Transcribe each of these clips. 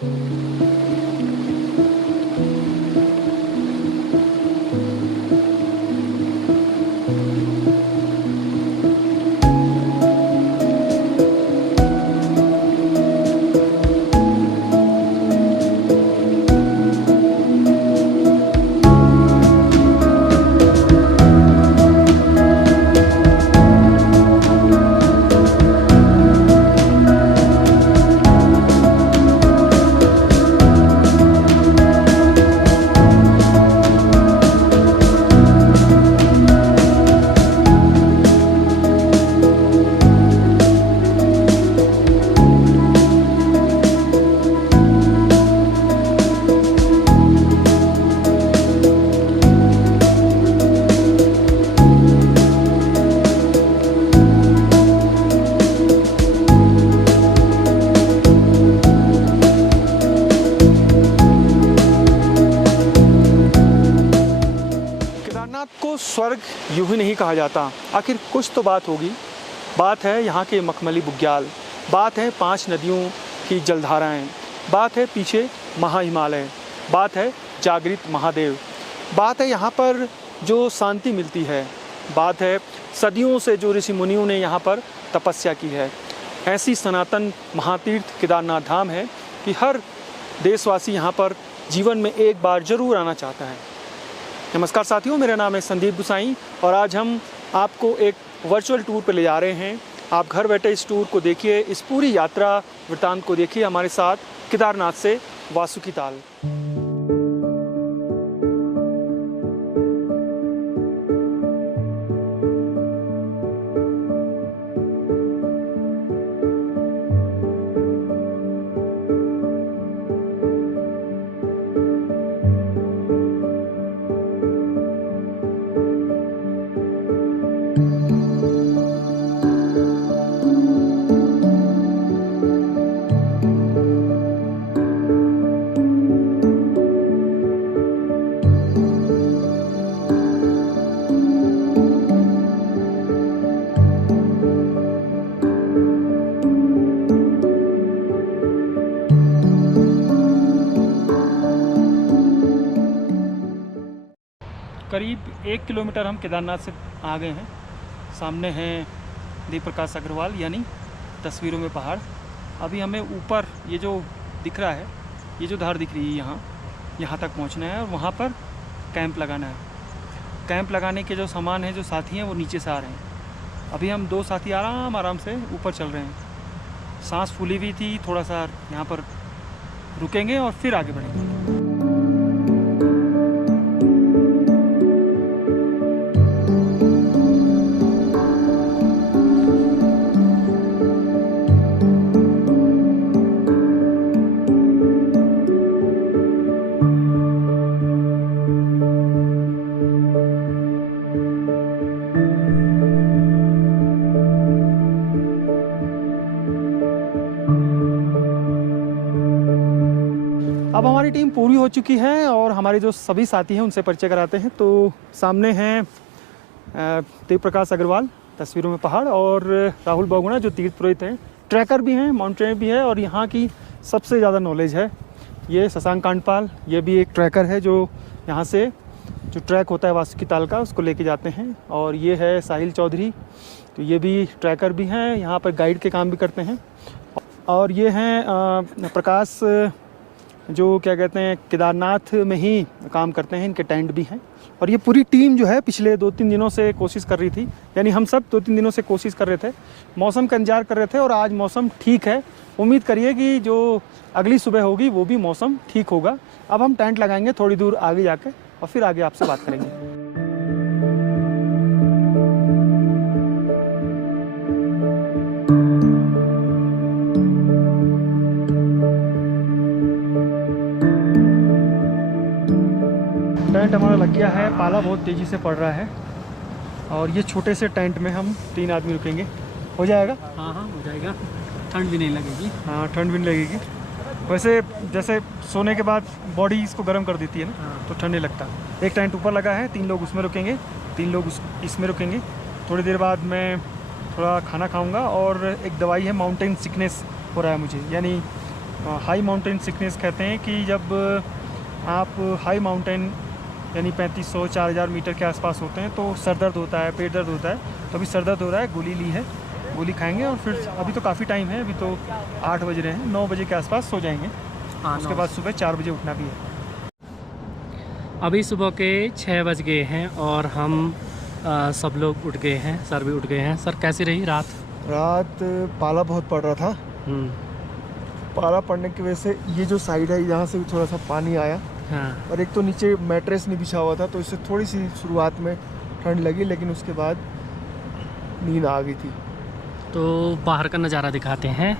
को स्वर्ग यूं ही नहीं कहा जाता, आखिर कुछ तो बात होगी। बात है यहाँ के मखमली बुग्याल, बात है 5 नदियों की जलधाराएं, बात है पीछे महाहिमालय, बात है जागृत महादेव, बात है यहाँ पर जो शांति मिलती है, बात है सदियों से जो ऋषि मुनियों ने यहाँ पर तपस्या की है। ऐसी सनातन महातीर्थ केदारनाथ धाम है कि हर देशवासी यहाँ पर जीवन में एक बार जरूर आना चाहता है। नमस्कार साथियों, मेरा नाम है संदीप गुसाई और आज हम आपको एक वर्चुअल टूर पर ले जा रहे हैं। आप घर बैठे इस टूर को देखिए, इस पूरी यात्रा वृत्तांत को देखिए हमारे साथ केदारनाथ से वासुकी ताल। करीब 1 किलोमीटर हम केदारनाथ से आ गए हैं। सामने हैं दीप प्रकाश अग्रवाल यानी तस्वीरों में पहाड़। अभी हमें ऊपर ये जो दिख रहा है, ये जो धार दिख रही है, यहाँ तक पहुँचना है और वहाँ पर कैंप लगाना है। कैंप लगाने के जो सामान है, जो साथी हैं वो नीचे से आ रहे हैं। अभी हम 2 साथी आराम से ऊपर चल रहे हैं। सांस फूली हुई थी, थोड़ा सा यहाँ पर रुकेंगे और फिर आगे बढ़ेंगे। अब हमारी टीम पूरी हो चुकी है और हमारे जो सभी साथी हैं उनसे परिचय कराते हैं। तो सामने हैं दीप प्रकाश अग्रवाल तस्वीरों में पहाड़ और राहुल बहुगुणा जो तीर्थ पुरोहित हैं, ट्रैकर भी हैं, माउंटेनियर भी है और यहाँ की सबसे ज़्यादा नॉलेज है। ये शशांक कांडपाल, ये भी एक ट्रैकर है जो यहाँ से जो ट्रैक होता है वासुकी ताल का उसको लेके जाते हैं। और ये है साहिल चौधरी, तो ये भी ट्रैकर भी हैं, यहाँ पर गाइड के काम भी करते हैं। और ये हैं प्रकाश जो क्या कहते हैं केदारनाथ में ही काम करते हैं, इनके टेंट भी हैं। और ये पूरी टीम जो है पिछले 2-3 दिनों से कोशिश कर रही थी, यानी हम सब 2-3 दिनों से कोशिश कर रहे थे, मौसम का इंतजार कर रहे थे और आज मौसम ठीक है। उम्मीद करिए कि जो अगली सुबह होगी वो भी मौसम ठीक होगा। अब हम टेंट लगाएंगे थोड़ी दूर आगे जाके और फिर आगे आपसे बात करेंगे। टेंट हमारा लग गया है, पाला बहुत तेज़ी से पड़ रहा है और ये छोटे से टेंट में हम 3 आदमी रुकेंगे। हो जाएगा? हाँ हो जाएगा, ठंड भी नहीं लगेगी। हाँ, ठंड भी नहीं लगेगी। वैसे जैसे सोने के बाद बॉडी इसको गर्म कर देती है ना, तो ठंड नहीं लगता। एक टेंट ऊपर लगा है, 3 लोग उसमें रुकेंगे, 3 लोग इसमें रुकेंगे। थोड़ी देर बाद मैं थोड़ा खाना खाऊँगा और एक दवाई है, माउंटेन सिकनेस हो रहा है मुझे, यानी हाई माउंटेन सिकनेस कहते हैं कि जब आप हाई माउंटेन यानी 3500 4000 मीटर के आसपास होते हैं तो सर दर्द होता है, पेट दर्द होता है। तो अभी सर दर्द हो रहा है, गोली ली है, गोली खाएंगे और फिर अभी तो काफ़ी टाइम है, अभी तो 8 बज रहे हैं, 9 बजे के आसपास सो जाएंगे। हाँ, उसके बाद सुबह 4 बजे उठना भी है। अभी सुबह के 6 बज गए हैं और हम सब लोग उठ गए हैं, सर भी उठ गए हैं। सर कैसी रही रात? रात पाला बहुत पड़ रहा था। पाला पड़ने की वजह से ये जो साइड है यहाँ से थोड़ा सा पानी आया। हाँ। और एक तो नीचे मैट्रेस नहीं बिछा हुआ था तो इससे थोड़ी सी शुरुआत में ठंड लगी, लेकिन उसके बाद नींद आ गई थी। तो बाहर का नज़ारा दिखाते हैं।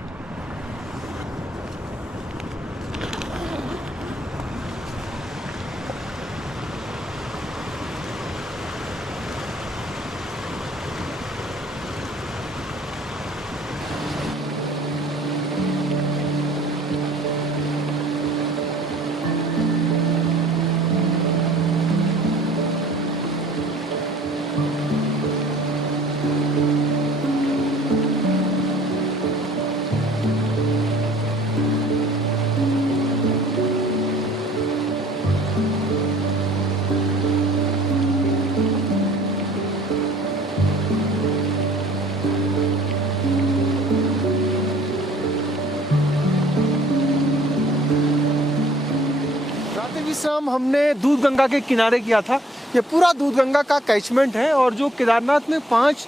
विश्राम हमने दूध गंगा के किनारे किया था। ये पूरा दूध गंगा का कैचमेंट है और जो केदारनाथ में 5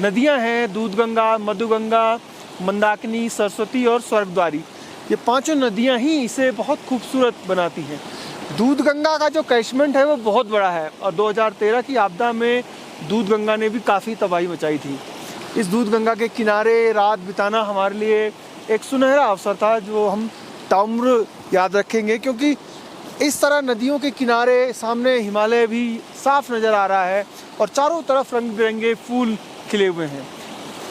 नदियां हैं, दूध गंगा, मधुगंगा, मंदाकिनी, सरस्वती और स्वर्गद्वारी, ये 5 नदियां ही इसे बहुत खूबसूरत बनाती हैं। दूध गंगा का जो कैचमेंट है वो बहुत बड़ा है और 2013 की आपदा में दूध गंगा ने भी काफ़ी तबाही मचाई थी। इस दूध गंगा के किनारे रात बिताना हमारे लिए एक सुनहरा अवसर था जो हम ताउम्र याद रखेंगे, क्योंकि इस तरह नदियों के किनारे सामने हिमालय भी साफ नज़र आ रहा है और चारों तरफ रंग बिरंगे फूल खिले हुए हैं।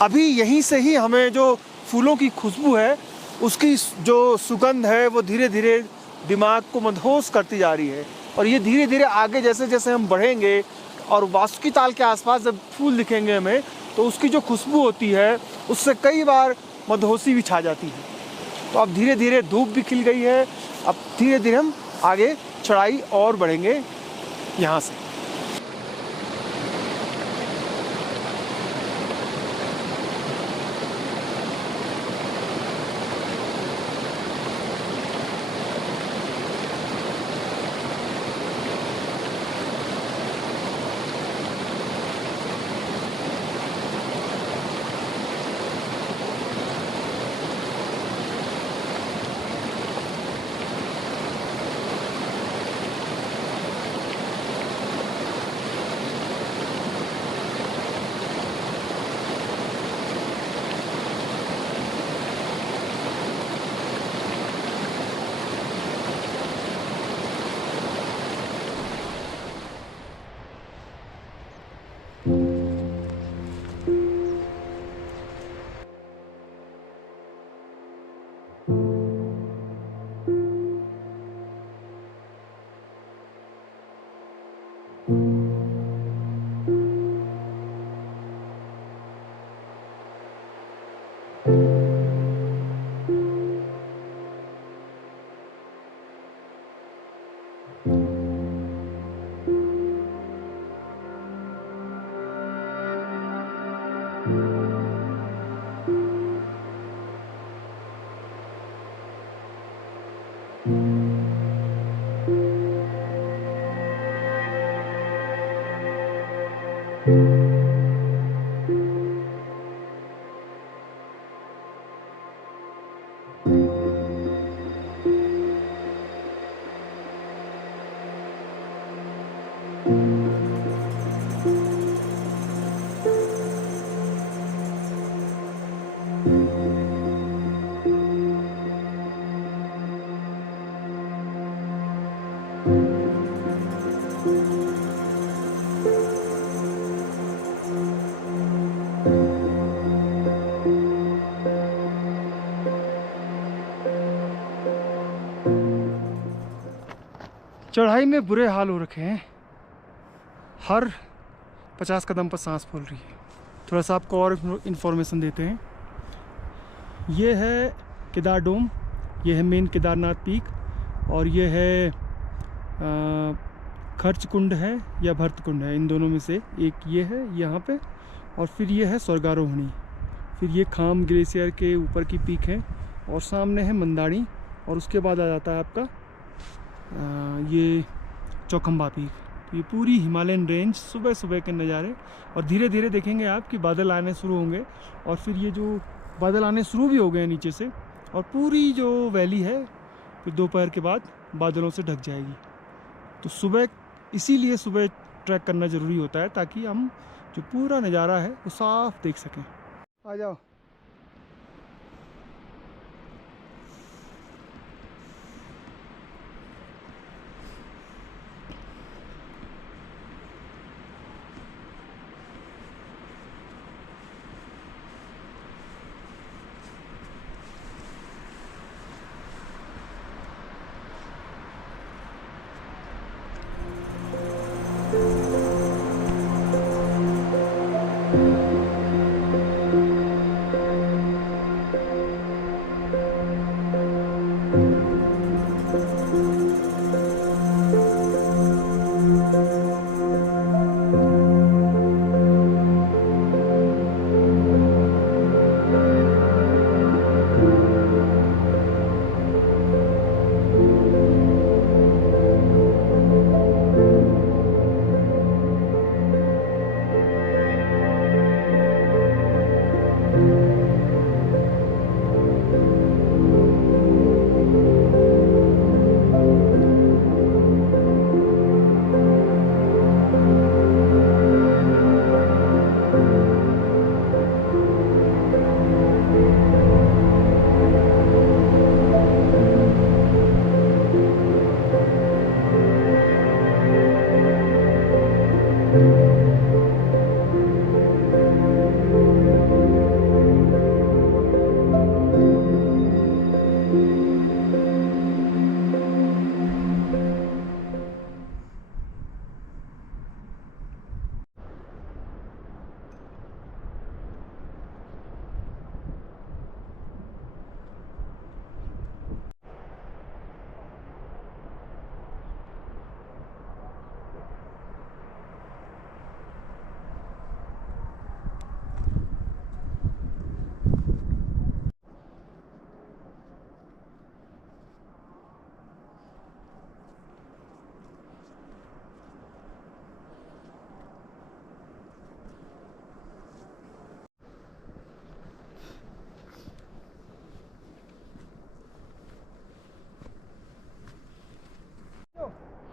अभी यहीं से ही हमें जो फूलों की खुशबू है उसकी जो सुगंध है वो धीरे धीरे दिमाग को मदहोश करती जा रही है और ये धीरे धीरे आगे जैसे जैसे हम बढ़ेंगे और वासुकी ताल के आसपास जब फूल दिखेंगे हमें तो उसकी जो खुशबू होती है उससे कई बार मदहोशी भी छा जाती है। तो अब धीरे धीरे धूप भी खिल गई है, अब धीरे धीरे हम आगे चढ़ाई और बढ़ेंगे यहाँ से। चढ़ाई में बुरे हाल हो रखे हैं, हर 50 कदम पर सांस फूल रही है। थोड़ा सा आपको और इन्फॉर्मेशन देते हैं। ये है केदार डोम ये है मेन केदारनाथ पीक, और ये है खर्च कुंड है या भर्त कुंड है, इन दोनों में से एक ये है यहाँ पे, और फिर ये है स्वर्गारोहिणी। फिर ये खाम ग्लेशियर के ऊपर की पीक है, और सामने है मंदारी, और उसके बाद आ जाता है आपका ये चौखंबा पीक। ये पूरी हिमालयन रेंज सुबह सुबह के नज़ारे, और धीरे धीरे देखेंगे आप कि बादल आने शुरू होंगे, और फिर ये जो बादल आने शुरू भी हो गए हैं नीचे से, और पूरी जो वैली है फिर दोपहर के बाद बादलों से ढक जाएगी। तो सुबह, इसीलिए सुबह ट्रैक करना ज़रूरी होता है, ताकि हम जो पूरा नज़ारा है वो साफ देख सकें। आ जाओ।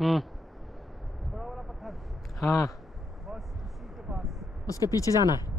बड़ा वाला पत्थर, हाँ, बस इसी के पास। उसके पीछे जाना है।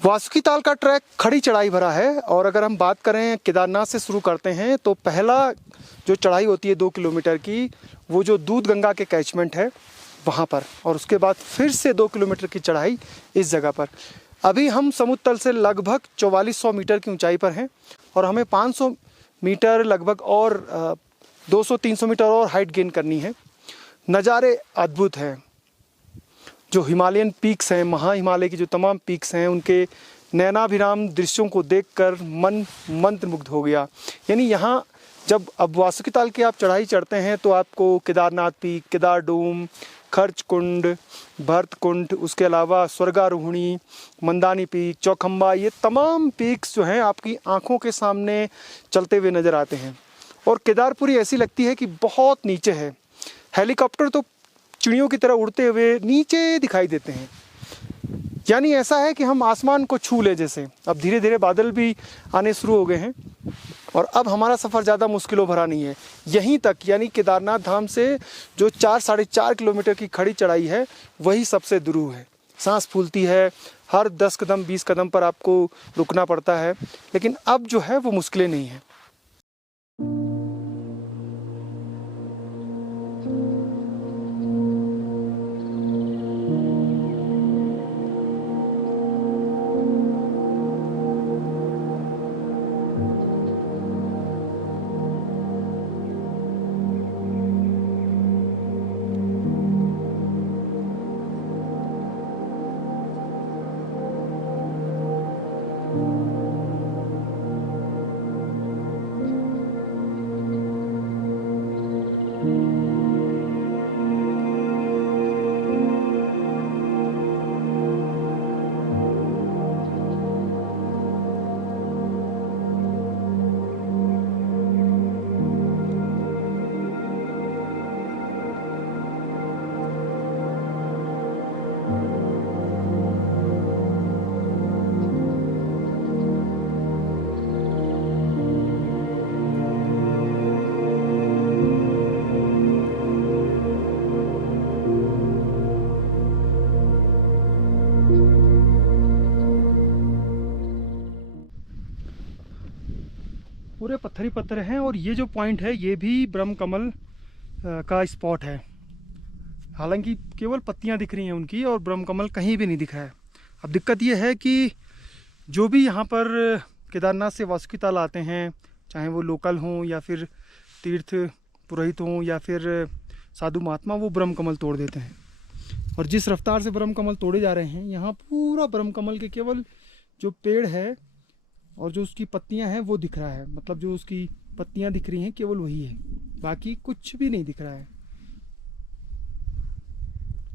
वासुकी ताल का ट्रैक खड़ी चढ़ाई भरा है, और अगर हम बात करें केदारनाथ से शुरू करते हैं तो पहला जो चढ़ाई होती है 2 किलोमीटर की, वो जो दूध गंगा के कैचमेंट है वहाँ पर, और उसके बाद फिर से 2 किलोमीटर की चढ़ाई इस जगह पर। अभी हम समुद्र तल से लगभग 4400 मीटर की ऊंचाई पर हैं, और हमें 500 मीटर लगभग और 200-300 मीटर और हाइट गेन करनी है। नज़ारे अद्भुत हैं। जो हिमालयन पीक्स हैं, महा हिमालय की जो तमाम पीक्स हैं, उनके नैनाभिराम दृश्यों को देखकर मन मंत्रमुग्ध हो गया। यानी यहाँ जब अब वासुकी ताल की आप चढ़ाई चढ़ते हैं तो आपको केदारनाथ पीक, केदार डूम, खर्च कुंड, भरत कुंड, उसके अलावा स्वर्गारोहिणी, मंदानी पीक, चौखंबा, ये तमाम पीक्स जो हैं आपकी आंखों के सामने चलते हुए नज़र आते हैं। और केदारपुरी ऐसी लगती है कि बहुत नीचे है। हेलीकॉप्टर तो चिड़ियों की तरह उड़ते हुए नीचे दिखाई देते हैं, यानी ऐसा है कि हम आसमान को छू ले जैसे। अब धीरे धीरे बादल भी आने शुरू हो गए हैं और अब हमारा सफ़र ज़्यादा मुश्किलों भरा नहीं है। यहीं तक, यानी केदारनाथ धाम से जो 4-4.5 किलोमीटर की खड़ी चढ़ाई है वही सबसे दुरूह है। सांस फूलती है, हर 10 कदम 20 कदम पर आपको रुकना पड़ता है, लेकिन अब जो है वो मुश्किलें नहीं हैं। पूरे पत्थर ही पत्थर हैं और ये जो पॉइंट है ये भी ब्रह्म कमल का स्पॉट है। हालांकि केवल पत्तियां दिख रही हैं उनकी और ब्रह्म कमल कहीं भी नहीं दिखा है। अब दिक्कत ये है कि जो भी यहाँ पर केदारनाथ से वासुकी ताल आते हैं, चाहे वो लोकल हों या फिर तीर्थ पुरोहित हों या फिर साधु महात्मा, वो ब्रह्म कमल तोड़ देते हैं। और जिस रफ्तार से ब्रह्म कमल तोड़े जा रहे हैं, यहाँ पूरा ब्रह्म कमल के केवल जो पेड़ है और जो उसकी पत्तियां हैं वो दिख रहा है। मतलब जो उसकी पत्तियां दिख रही हैं केवल वही है, बाकी कुछ भी नहीं दिख रहा है।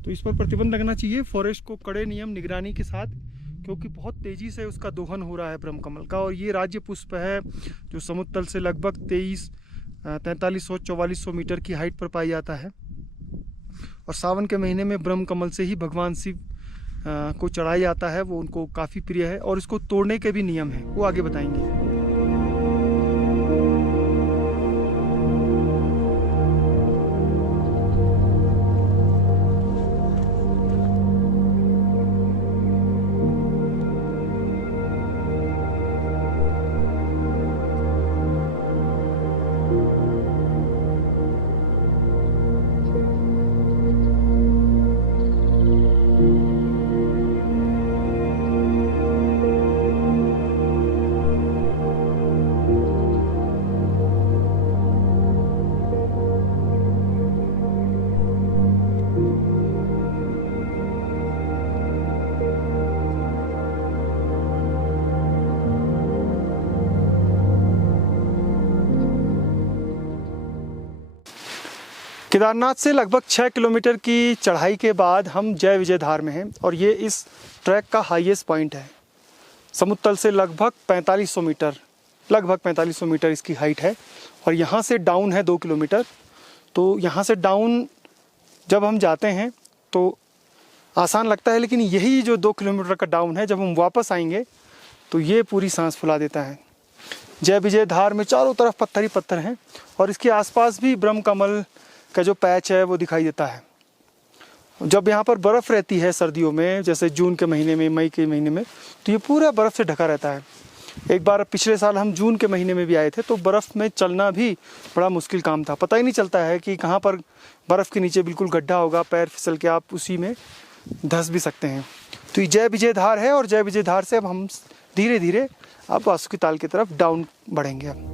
तो इस पर प्रतिबंध लगना चाहिए फॉरेस्ट को कड़े नियम निगरानी के साथ, क्योंकि बहुत तेज़ी से उसका दोहन हो रहा है ब्रह्म कमल का। और ये राज्य पुष्प है जो समुद्र तल से लगभग 4300-4400 मीटर की हाइट पर पाया जाता है। और सावन के महीने में ब्रह्म कमल से ही भगवान शिव को चढ़ाया जाता है, वो उनको काफ़ी प्रिय है। और इसको तोड़ने के भी नियम हैं, वो आगे बताएंगे। केदारनाथ से लगभग 6 किलोमीटर की चढ़ाई के बाद हम जय विजयधार में हैं और ये इस ट्रैक का हाईएस्ट पॉइंट है। समुद्र तल से लगभग 4500 मीटर इसकी हाइट है और यहाँ से डाउन है 2 किलोमीटर। तो यहाँ से डाउन जब हम जाते हैं तो आसान लगता है, लेकिन यही जो 2 किलोमीटर का डाउन है, जब हम वापस आएंगे तो ये पूरी सांस फुला देता है। जय विजयधार में चारों तरफ पत्थर ही पत्थर हैं और इसके आसपास भी ब्रह्म कमल का जो पैच है वो दिखाई देता है। जब यहाँ पर बर्फ़ रहती है सर्दियों में, जैसे जून के महीने में, मई के महीने में, तो ये पूरा बर्फ़ से ढका रहता है। एक बार पिछले साल हम जून के महीने में भी आए थे तो बर्फ़ में चलना भी बड़ा मुश्किल काम था। पता ही नहीं चलता है कि कहाँ पर बर्फ़ के नीचे बिल्कुल गड्ढा होगा, पैर फिसल के आप उसी में धंस भी सकते हैं। तो ये जय विजयधार है और जय विजयधार से अब हम धीरे धीरे अब वासुकी ताल की तरफ डाउन बढ़ेंगे। अब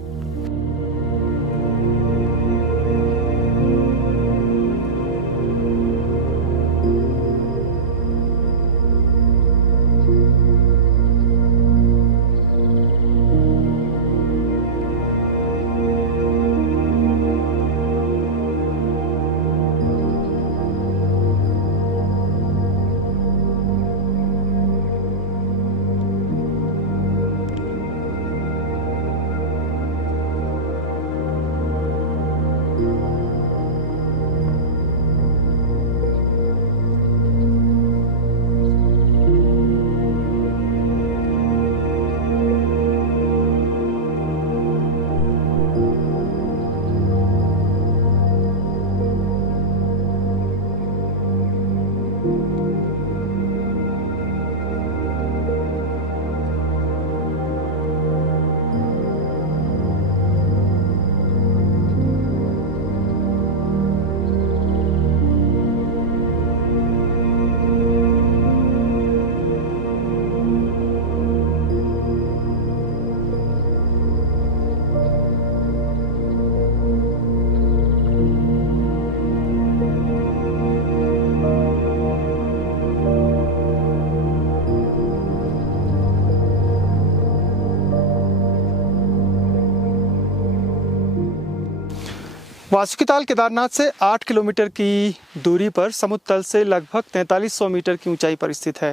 वासुकी ताल केदारनाथ से 8 किलोमीटर की दूरी पर समुद्र तल से लगभग 4300 मीटर की ऊंचाई पर स्थित है।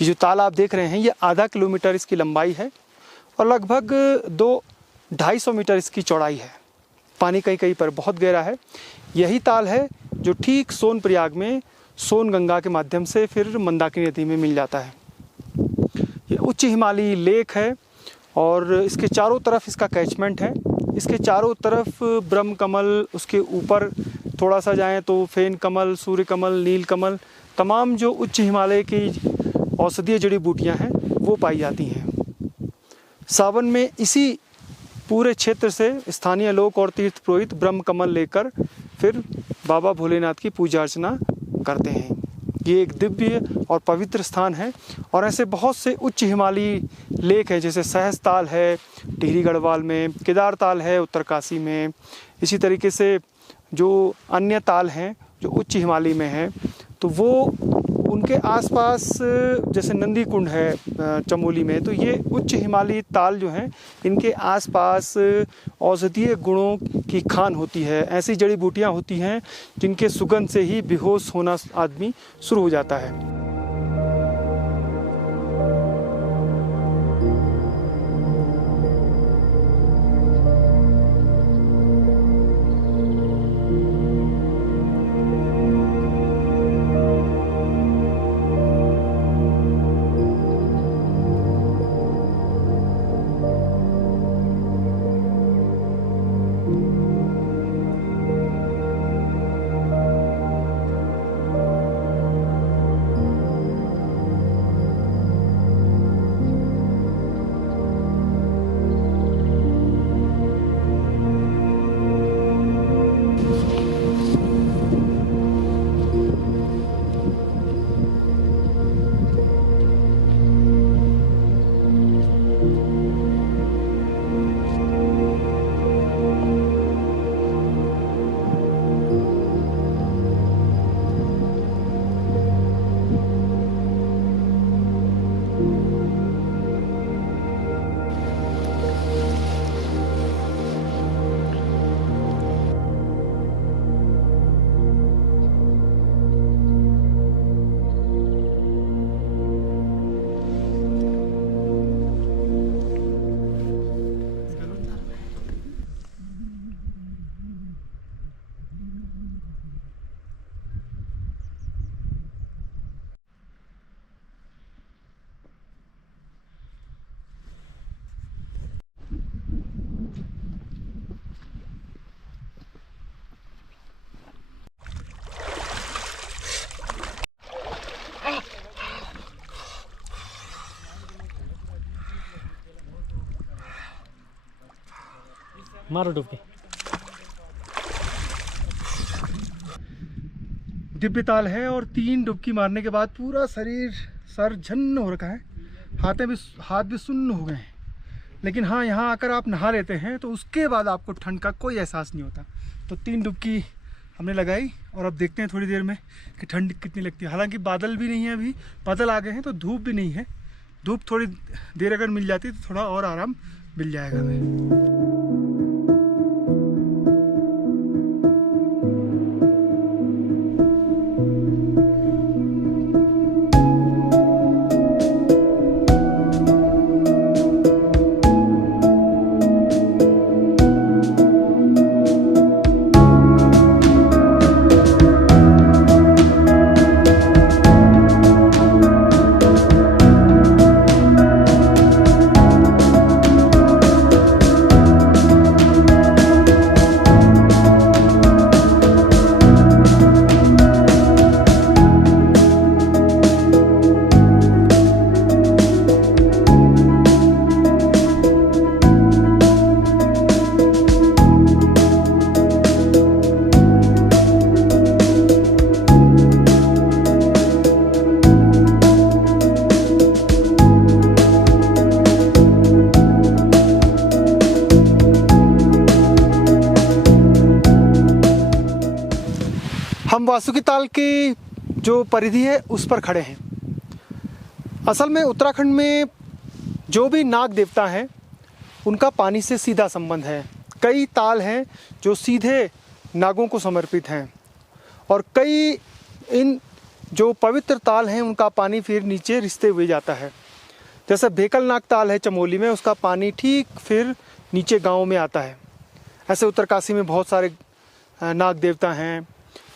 ये जो ताल आप देख रहे हैं ये आधा किलोमीटर इसकी लंबाई है और लगभग 2-250 मीटर इसकी चौड़ाई है। पानी कहीं कहीं पर बहुत गहरा है। यही ताल है जो ठीक सोनप्रयाग में सोन गंगा के माध्यम से फिर मंदाकिनी नदी में मिल जाता है। ये उच्च हिमालयी लेक है और इसके चारों तरफ इसका कैचमेंट है। इसके चारों तरफ ब्रह्म कमल, उसके ऊपर थोड़ा सा जाएं तो फेन कमल, सूर्य कमल, नील कमल, तमाम जो उच्च हिमालय की औषधीय जड़ी बूटियां हैं वो पाई जाती हैं। सावन में इसी पूरे क्षेत्र से स्थानीय लोग और तीर्थ पुरोहित ब्रह्म कमल लेकर फिर बाबा भोलेनाथ की पूजा अर्चना करते हैं। ये एक दिव्य और पवित्र स्थान है और ऐसे बहुत से उच्च हिमालयी लेक है, जैसे सहस ताल है टिहरी गढ़वाल में, केदार ताल है उत्तरकाशी में। इसी तरीके से जो अन्य ताल हैं जो उच्च हिमालय में हैं तो वो उनके आसपास, जैसे नंदी कुंड है चमोली में, तो ये उच्च हिमालयी ताल जो हैं इनके आसपास औषधीय गुणों की खान होती है। ऐसी जड़ी बूटियां होती हैं जिनके सुगंध से ही बेहोश होना आदमी शुरू हो जाता है। मारो डुबकी। दिव्य ताल है और 3 डुबकी मारने के बाद पूरा शरीर सर झन्न हो रखा है, हाथ भी सुन्न हो गए हैं। लेकिन हाँ, यहाँ आकर आप नहा लेते हैं तो उसके बाद आपको ठंड का कोई एहसास नहीं होता। तो 3 डुबकी हमने लगाई और अब देखते हैं थोड़ी देर में कि ठंड कितनी लगती है। हालांकि बादल भी नहीं है, अभी बादल आ गए हैं तो धूप भी नहीं है। धूप थोड़ी देर अगर मिल जाती तो थोड़ा और आराम मिल जाएगा हमें। हम वासुकी ताल की जो परिधि है उस पर खड़े हैं। असल में उत्तराखंड में जो भी नाग देवता हैं उनका पानी से सीधा संबंध है। कई ताल हैं जो सीधे नागों को समर्पित हैं। और कई इन जो पवित्र ताल हैं उनका पानी फिर नीचे रिसते हुए जाता है। जैसे भेकलनाग ताल है चमोली में, उसका पानी ठीक फिर नीचे गाँव में आता है। ऐसे उत्तरकाशी में बहुत सारे नाग देवता हैं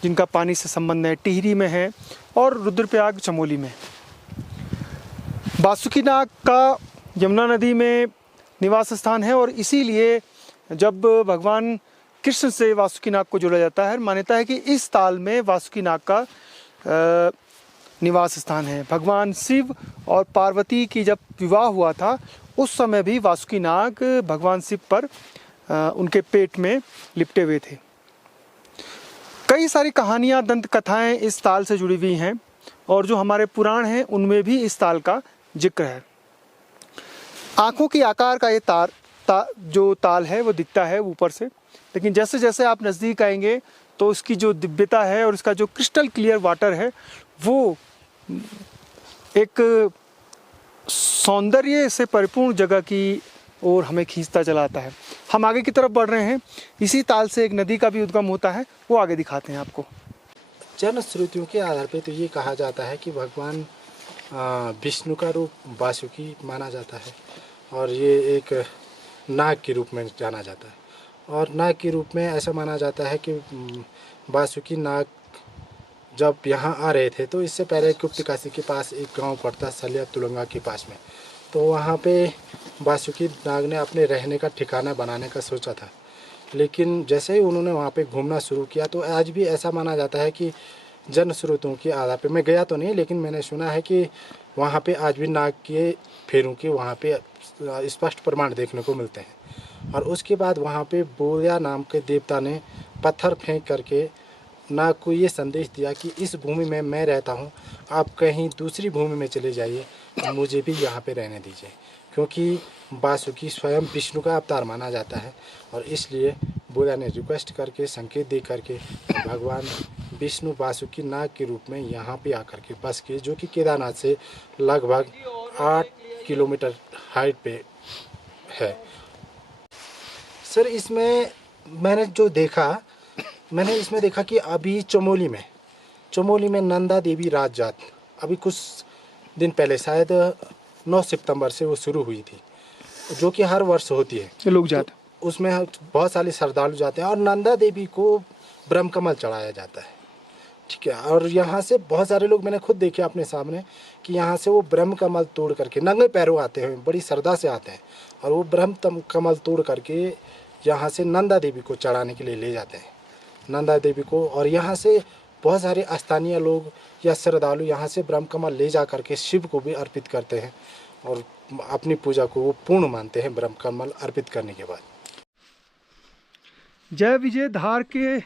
जिनका पानी से संबंध है, टिहरी में है और रुद्रप्रयाग चमोली में। वासुकी नाग का यमुना नदी में निवास स्थान है और इसीलिए जब भगवान कृष्ण से वासुकी नाग को जोड़ा जाता है, मान्यता है कि इस ताल में वासुकी नाग का निवास स्थान है। भगवान शिव और पार्वती की जब विवाह हुआ था उस समय भी वासुकी नाग भगवान शिव पर उनके पेट में लिपटे हुए थे। कई सारी कहानियाँ, दंत कथाएँ इस ताल से जुड़ी हुई हैं और जो हमारे पुराण हैं उनमें भी इस ताल का जिक्र है। आँखों के आकार का ये जो ताल है वो दिखता है ऊपर से, लेकिन जैसे जैसे आप नज़दीक आएंगे तो इसकी जो दिव्यता है और इसका जो क्रिस्टल क्लियर वाटर है वो एक सौंदर्य से परिपूर्ण जगह की ओर हमें खींचता चला आता है। हम आगे की तरफ बढ़ रहे हैं। इसी ताल से एक नदी का भी उद्गम होता है, वो आगे दिखाते हैं आपको। जन श्रुतियों के आधार पर तो ये कहा जाता है कि भगवान विष्णु का रूप वासुकी माना जाता है और ये एक नाग के रूप में जाना जाता है। और नाग के रूप में ऐसा माना जाता है कि वासुकी नाग जब यहाँ आ रहे थे तो इससे पहले गुप्तकाशी के पास एक गांव पड़ता सलिया तुलंगा के पास में, तो वहाँ पे वासुकी नाग ने अपने रहने का ठिकाना बनाने का सोचा था। लेकिन जैसे ही उन्होंने वहाँ पे घूमना शुरू किया तो आज भी ऐसा माना जाता है कि जन स्रोतों के आधार पे, मैं गया तो नहीं लेकिन मैंने सुना है कि वहाँ पे आज भी नाग के फेरों के वहाँ पे स्पष्ट प्रमाण देखने को मिलते हैं। और उसके बाद वहाँ पे बोया नाम के देवता ने पत्थर फेंक करके नाग को ये संदेश दिया कि इस भूमि में मैं रहता हूँ, आप कहीं दूसरी भूमि में चले जाइए, मुझे भी यहाँ पे रहने दीजिए, क्योंकि वासुकी स्वयं विष्णु का अवतार माना जाता है। और इसलिए बोया ने रिक्वेस्ट करके, संकेत दे करके भगवान विष्णु वासुकी नाग के रूप में यहाँ पे आकर के बस के, जो कि केदारनाथ से लगभग 8 किलोमीटर हाइट पे है। सर इसमें मैंने इसमें देखा कि अभी चमोली में नंदा देवी राज जात अभी कुछ दिन पहले शायद 9 सितंबर से वो शुरू हुई थी, जो कि हर वर्ष होती है। लोग जाते तो उसमें बहुत सारे श्रद्धालु जाते हैं और नंदा देवी को ब्रह्म कमल चढ़ाया जाता है, ठीक है। और यहाँ से बहुत सारे लोग, मैंने खुद देखे अपने सामने कि यहाँ से वो ब्रह्म कमल तोड़ करके नंगे पैरों आते हैं, बड़ी श्रद्धा से आते हैं और वो ब्रह्म कमल तोड़ करके यहाँ से नंदा देवी को चढ़ाने के लिए ले जाते हैं, नंदा देवी को। और यहाँ से बहुत सारे स्थानीय लोग या श्रद्धालु यहाँ से ब्रह्म कमल ले जा करके शिव को भी अर्पित करते हैं और अपनी पूजा को वो पूर्ण मानते हैं ब्रह्म कमल अर्पित करने के बाद। जय विजय धार के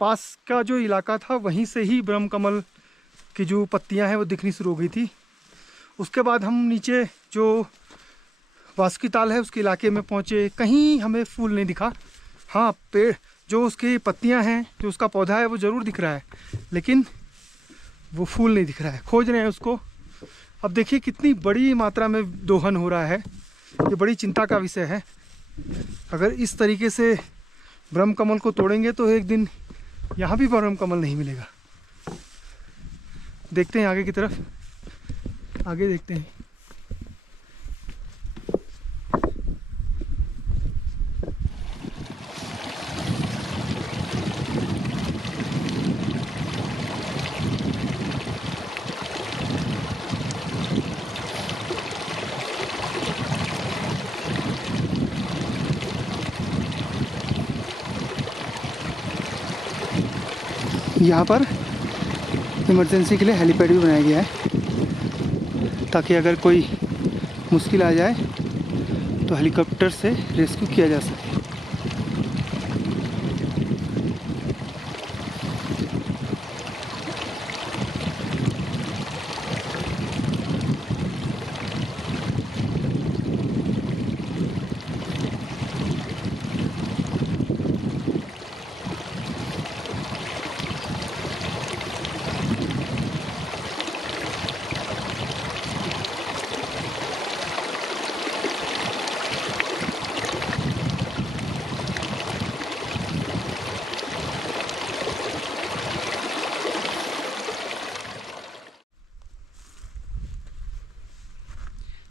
पास का जो इलाका था वहीं से ही ब्रह्म कमल की जो पत्तियां हैं वो दिखनी शुरू हो गई थी। उसके बाद हम नीचे जो वासुकी ताल है उसके इलाके में पहुँचे, कहीं हमें फूल नहीं दिखा। हाँ, पेड़ जो उसकी पत्तियां हैं, जो उसका पौधा है वो ज़रूर दिख रहा है, लेकिन वो फूल नहीं दिख रहा है। खोज रहे हैं उसको। अब देखिए कितनी बड़ी मात्रा में दोहन हो रहा है, ये बड़ी चिंता का विषय है। अगर इस तरीके से ब्रह्म कमल को तोड़ेंगे तो एक दिन यहाँ भी ब्रह्म कमल नहीं मिलेगा। देखते हैं आगे की तरफ, आगे देखते हैं। यहाँ पर इमरजेंसी के लिए हेलीपैड भी बनाया गया है, ताकि अगर कोई मुश्किल आ जाए तो हेलीकॉप्टर से रेस्क्यू किया जा सके।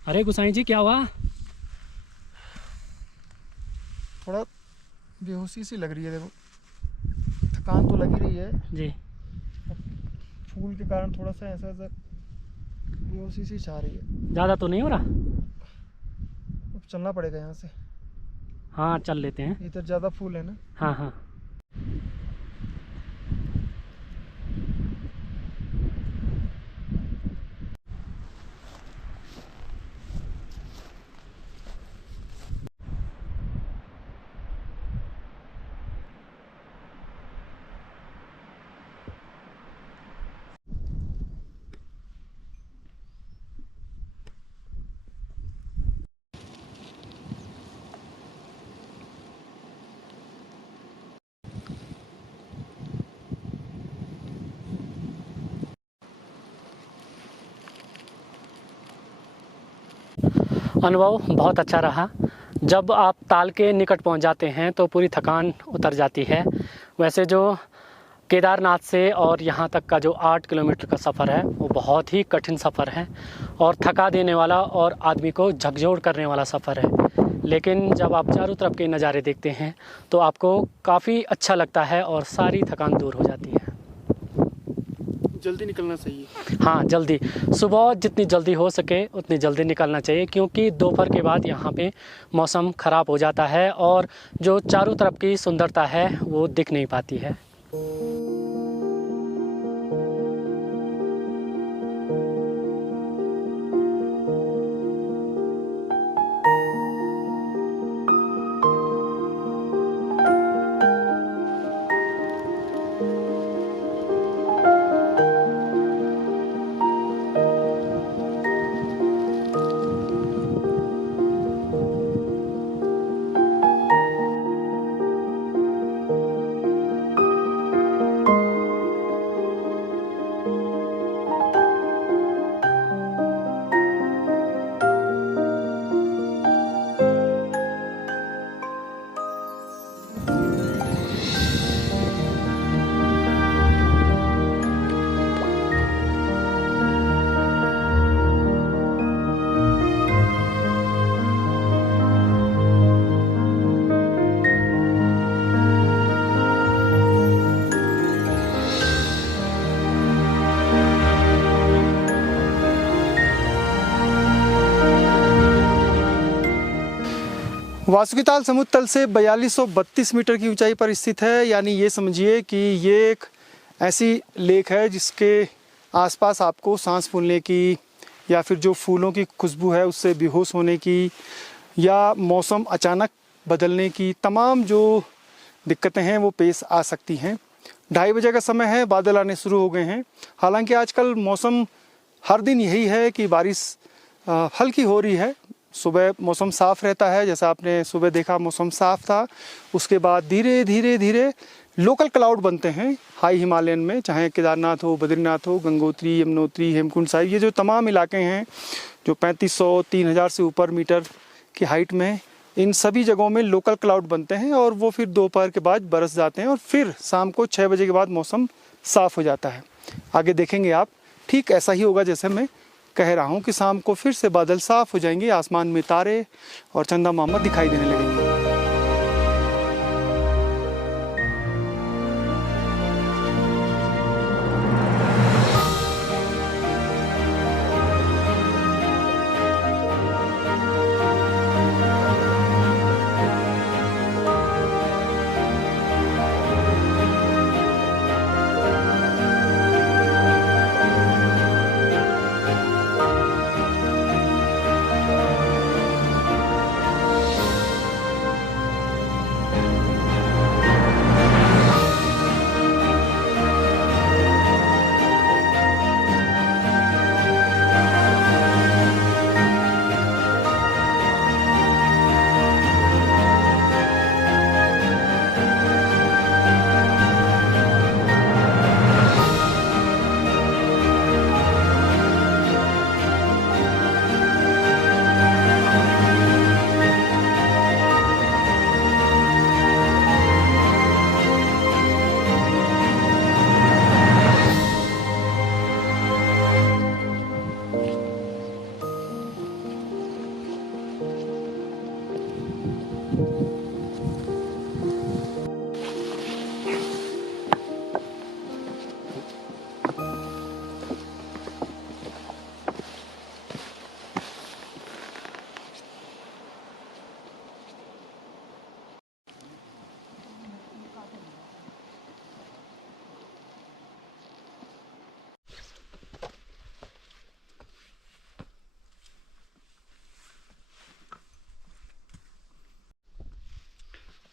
अरे गुसाई जी क्या हुआ? थोड़ा बेहोशी सी लग रही है, देखो थकान तो लगी रही है जी। फूल के कारण, थोड़ा सा ऐसा ऐसा बेहोशी सी छा रही है। ज़्यादा तो नहीं हो रहा? अब चलना पड़ेगा यहाँ से। हाँ चल लेते हैं। इधर ज़्यादा फूल है ना। हाँ हाँ। अनुभव बहुत अच्छा रहा। जब आप ताल के निकट पहुंच जाते हैं तो पूरी थकान उतर जाती है। वैसे जो केदारनाथ से और यहाँ तक का जो 8 किलोमीटर का सफ़र है वो बहुत ही कठिन सफ़र है और थका देने वाला और आदमी को झकझोर करने वाला सफ़र है। लेकिन जब आप चारों तरफ के नज़ारे देखते हैं तो आपको काफ़ी अच्छा लगता है और सारी थकान दूर हो जाती है। जल्दी निकलना चाहिए। हाँ जल्दी, सुबह जितनी जल्दी हो सके उतनी जल्दी निकलना चाहिए, क्योंकि दोपहर के बाद यहाँ पे मौसम ख़राब हो जाता है और जो चारों तरफ की सुंदरता है वो दिख नहीं पाती है। वासुकीताल समुद्र तल से 4232 मीटर की ऊंचाई पर स्थित है। यानी ये समझिए कि ये एक ऐसी लेक है जिसके आसपास आपको सांस फूलने की या फिर जो फूलों की खुशबू है उससे बेहोश होने की या मौसम अचानक बदलने की तमाम जो दिक्कतें हैं वो पेश आ सकती हैं। 2:30 बजे का समय है, बादल आने शुरू हो गए हैं। हालांकि आजकल मौसम हर दिन यही है कि बारिश हल्की हो रही है। सुबह मौसम साफ़ रहता है, जैसा आपने सुबह देखा मौसम साफ़ था। उसके बाद धीरे धीरे धीरे लोकल क्लाउड बनते हैं हाई हिमालयन में, चाहे केदारनाथ हो, बद्रीनाथ हो, गंगोत्री, यमुनोत्री, हेमकुंड साहिब, ये जो तमाम इलाके हैं जो 3500 3000 से ऊपर मीटर की हाइट में, इन सभी जगहों में लोकल क्लाउड बनते हैं और वो फिर दोपहर के बाद बरस जाते हैं और फिर शाम को 6 बजे के बाद मौसम साफ़ हो जाता है। आगे देखेंगे आप, ठीक ऐसा ही होगा जैसे मैं कह रहा हूँ कि शाम को फिर से बादल साफ़ हो जाएंगे, आसमान में तारे और चंदा मामा दिखाई देने लगेंगे।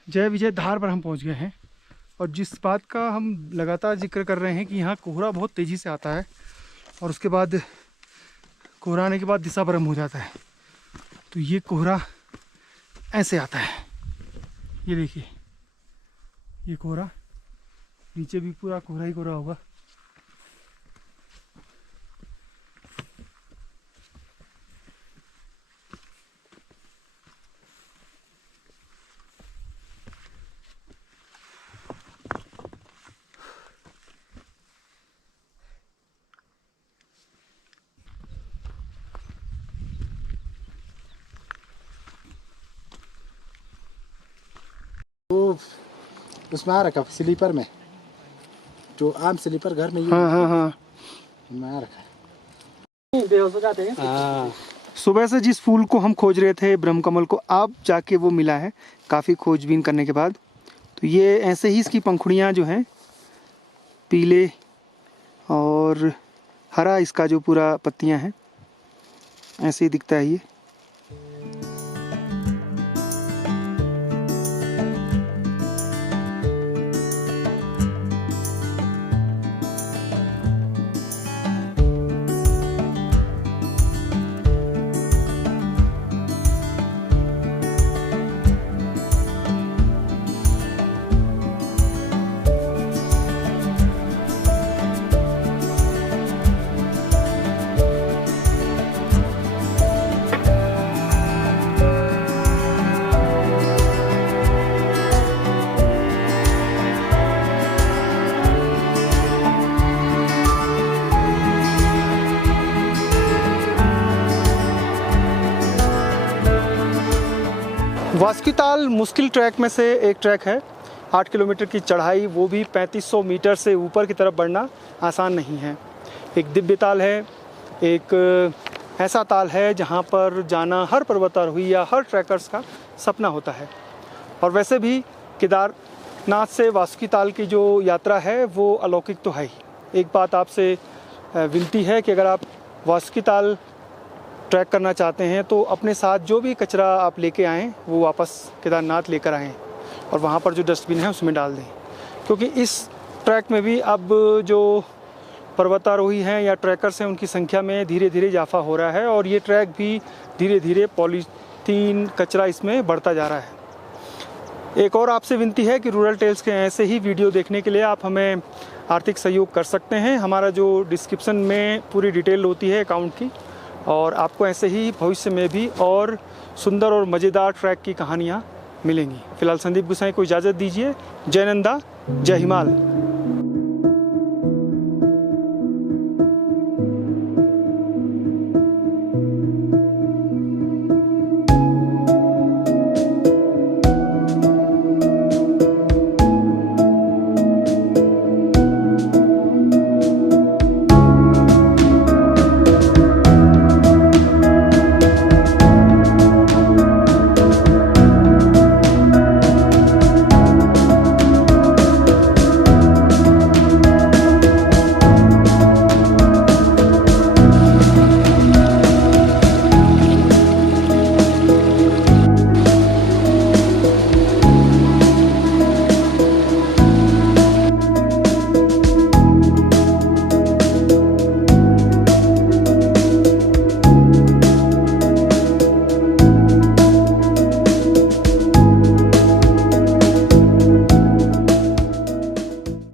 जय विजय धार पर हम पहुंच गए हैं। और जिस बात का हम लगातार जिक्र कर रहे हैं कि यहाँ कोहरा बहुत तेज़ी से आता है और उसके बाद कोहरा आने के बाद दिशा भ्रम हो जाता है। तो ये कोहरा ऐसे आता है, ये देखिए, ये कोहरा, नीचे भी पूरा कोहरा ही कोहरा होगा। तो उसमें आ रखा स्लीपर में, जो आम स्लीपर घर में हाँ में आ रखा है। बेहोश हो जाते हैं। हाँ, सुबह से जिस फूल को हम खोज रहे थे ब्रह्मकमल को, अब जाके वो मिला है काफ़ी खोजबीन करने के बाद। तो ये ऐसे ही इसकी पंखुड़ियाँ जो हैं, पीले और हरा इसका जो पूरा पत्तियाँ हैं, ऐसे ही दिखता है ये। वास्कीताल मुश्किल ट्रैक में से एक ट्रैक है। 8 किलोमीटर की चढ़ाई, वो भी 3500 मीटर से ऊपर की तरफ बढ़ना आसान नहीं है। एक दिव्य ताल है, एक ऐसा ताल है जहाँ पर जाना हर पर्वतारोही या हर ट्रैकर्स का सपना होता है। और वैसे भी केदारनाथ से वास्कीताल की जो यात्रा है वो अलौकिक तो है ही। एक बात आपसे विनती है कि अगर आप वास्कीताल ट्रैक करना चाहते हैं तो अपने साथ जो भी कचरा आप लेके आएँ वो वापस केदारनाथ लेकर आएँ और वहाँ पर जो डस्टबिन है उसमें डाल दें, क्योंकि इस ट्रैक में भी अब जो पर्वतारोही हैं या ट्रैकर्स हैं उनकी संख्या में धीरे धीरे इजाफा हो रहा है और ये ट्रैक भी धीरे धीरे पॉलीथीन कचरा इसमें बढ़ता जा रहा है। एक और आपसे विनती है कि रूरल टेल्स के ऐसे ही वीडियो देखने के लिए आप हमें आर्थिक सहयोग कर सकते हैं। हमारा जो डिस्क्रिप्शन में पूरी डिटेल होती है अकाउंट की, और आपको ऐसे ही भविष्य में भी और सुंदर और मज़ेदार ट्रैक की कहानियाँ मिलेंगी। फिलहाल संदीप गुसाई को इजाज़त दीजिए। जय नंदा, जय हिमाल।